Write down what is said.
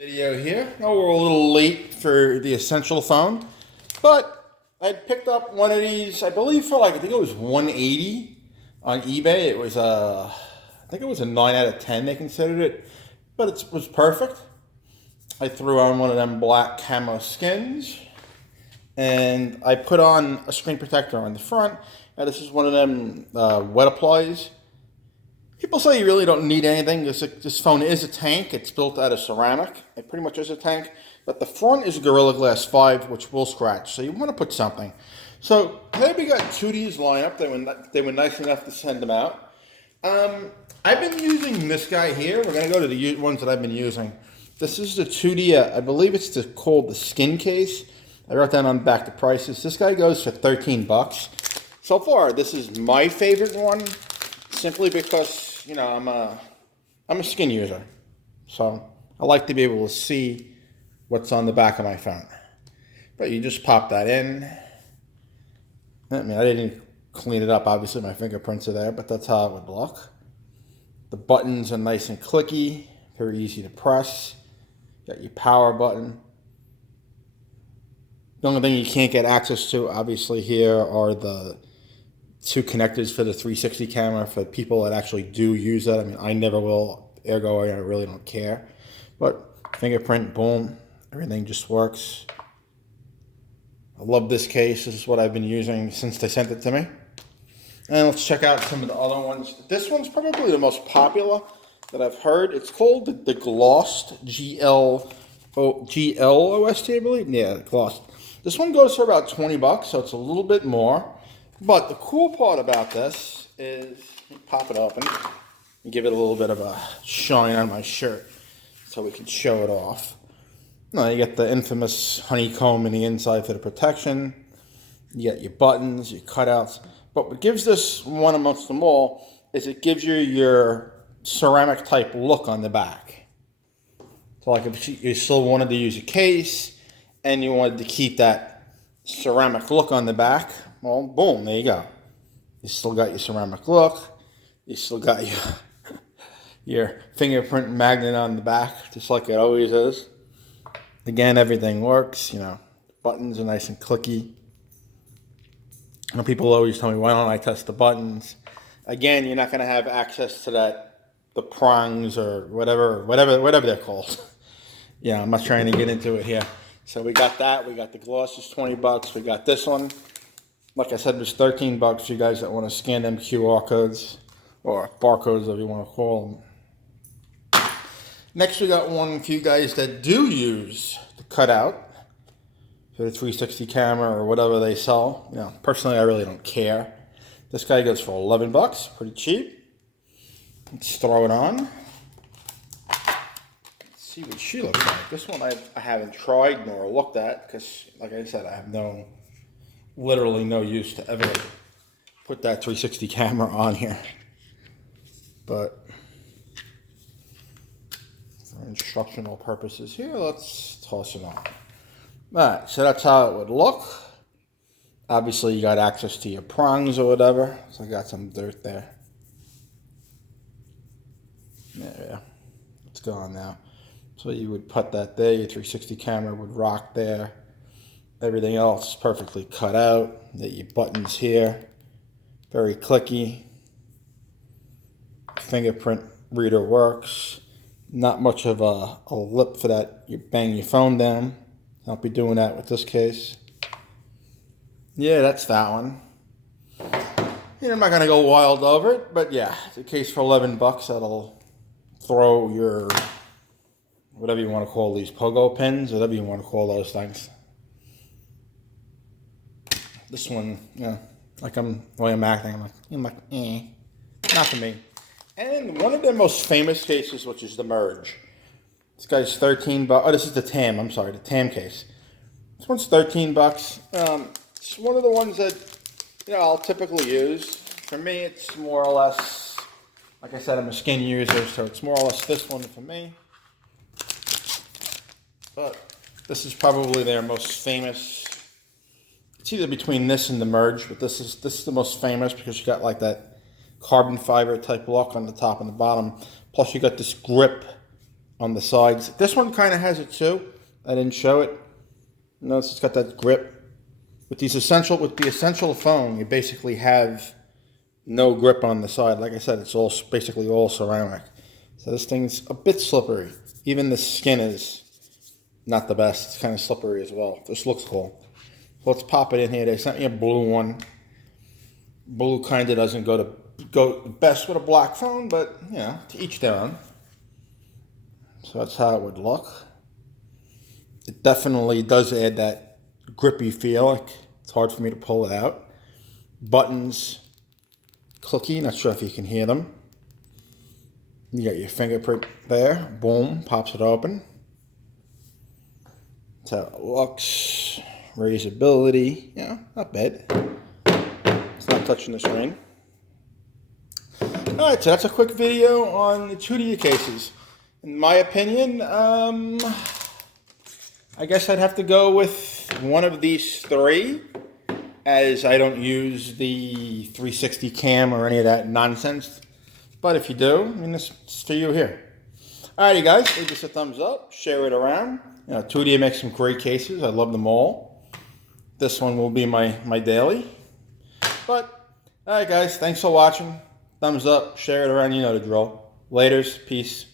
Video here. Oh, we're a little late for the essential phone, but I picked up one of these, I believe for I think it was 180 on eBay. It was I think it was a 9 out of 10 they considered it, but it was perfect. I threw on one of them black camo skins, and I put on a screen protector on the front. Now this is one of them wet applies. People say you really don't need anything. This phone is a tank. It's built out of ceramic. It pretty much is a tank. But the front is Gorilla Glass 5, which will scratch. So you want to put something. So today we got Tudia's lineup. They were nice enough to send them out. I've been using this guy here. We're going to go to the ones that I've been using. This is the Tudia. I believe it's called the skin case. I wrote down on the back the prices. This guy goes for 13 bucks. So far, this is my favorite one. Simply because I'm a skin user, so I like to be able to see what's on the back of my phone. But you just pop that in. I mean, I didn't clean it up. Obviously, my fingerprints are there, but that's how it would look. The buttons are nice and clicky, very easy to press. Got your power button. The only thing you can't get access to, obviously, here are the two connectors for the 360 camera for people that actually do use that. I mean, I never will, ergo I really don't care. But fingerprint, boom, everything just works. I love this case. This is what I've been using since they sent it to me. And let's check out some of the other ones. This one's probably the most popular that I've heard. It's called the Glossed, G-L-O-S-T, I believe. Yeah, Glossed. This one goes for about 20 bucks, so it's a little bit more. But the cool part about this is, let me pop it open and give it a little bit of a shine on my shirt so we can show it off. Now you get the infamous honeycomb in the inside for the protection. You get your buttons, your cutouts. But what gives this one amongst them all is it gives you your ceramic type look on the back. So like if you still wanted to use a case and you wanted to keep that ceramic look on the back, well, boom, there you go. You still got your ceramic look. You still got your fingerprint magnet on the back, just like it always is. Again, everything works. Buttons are nice and clicky. People always tell me, why don't I test the buttons? Again, you're not going to have access to the prongs or whatever they're called. I'm not trying to get into it here. So we got that. We got the gloss, is 20 bucks. We got this one. Like I said, it was 13 bucks for you guys that want to scan them QR codes or barcodes, whatever you want to call them. Next, we got one for you guys that do use the cutout for the 360 camera or whatever they sell. Personally, I really don't care. This guy goes for 11 bucks, pretty cheap. Let's throw it on. Let's see what she looks like. This one I haven't tried nor looked at because, like I said, I have literally no use to ever put that 360 camera on here. But for instructional purposes here, let's toss it on. Alright, so that's how it would look. Obviously you got access to your prongs or whatever. So I got some dirt there. Yeah, it's gone now. So you would put that there, your 360 camera would rock there. Everything else perfectly cut out. Your buttons here, very clicky. Fingerprint reader works. Not much of a lip for that. You bang your phone down. I'll be doing that with this case. Yeah, that's that one. I'm not gonna go wild over it, but yeah, it's a case for 11 bucks. That'll throw your whatever you want to call these pogo pins, whatever you want to call those things. This one, like the way I'm acting, I'm like, not for me. And one of their most famous cases, which is the Merge. This guy's 13 bucks. Oh, this is the TAM. I'm sorry, the TAM case. This one's 13 bucks. It's one of the ones that, I'll typically use. For me, it's more or less, like I said, I'm a skin user, so it's more or less this one for me. But this is probably their most famous. It's either between this and the Merge, but this is the most famous because you got like that carbon fiber type look on the top and the bottom. Plus you got this grip on the sides. This one kind of has it too. I didn't show it. Notice it's got that grip. With the essential phone, you basically have no grip on the side. Like I said, it's all basically all ceramic. So this thing's a bit slippery. Even the skin is not the best. It's kind of slippery as well. This looks cool. So let's pop it in here. They sent me a blue one. Blue kind of doesn't go best with a black phone, but you know, to each their own. So that's how it would look. It definitely does add that grippy feel. Like it's hard for me to pull it out. Buttons, clicky. Not sure if you can hear them. You got your fingerprint there. Boom, pops it open. That's how it looks. Raisability, yeah, not bad. It's not touching the screen. All right, so that's a quick video on the Tudia cases. In my opinion, I guess I'd have to go with one of these three, as I don't use the 360 cam or any of that nonsense. But if you do, I mean, it's for you here. Alrighty, guys, leave us a thumbs up, share it around. You know, Tudia makes some great cases. I love them all. This one will be my daily. But, alright, guys, thanks for watching. Thumbs up, share it around. You know the drill. Laters, peace.